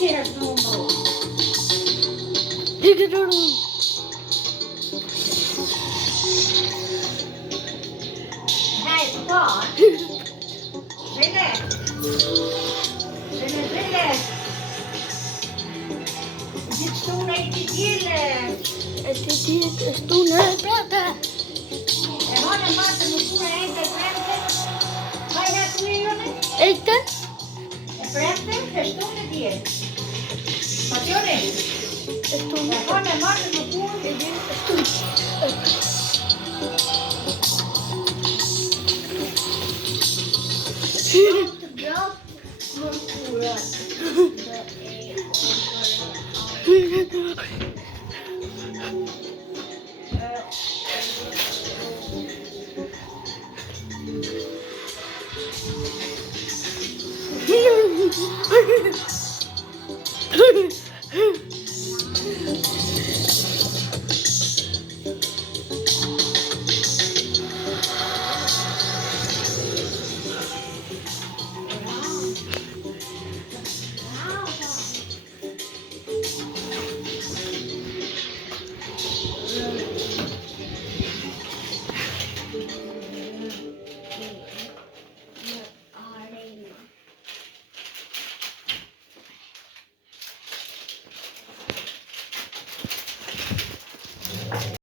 deras nummer. Vilket är det? Nej, barn. Ville. Ville. Ditt stora inte till. Det stod nära. Jag har en massa med stora ägg och främter. Vad är det för miljoner? Äggen? Främter, förstår ni det? Vad gör det? Det stod Jag har en massa med stora.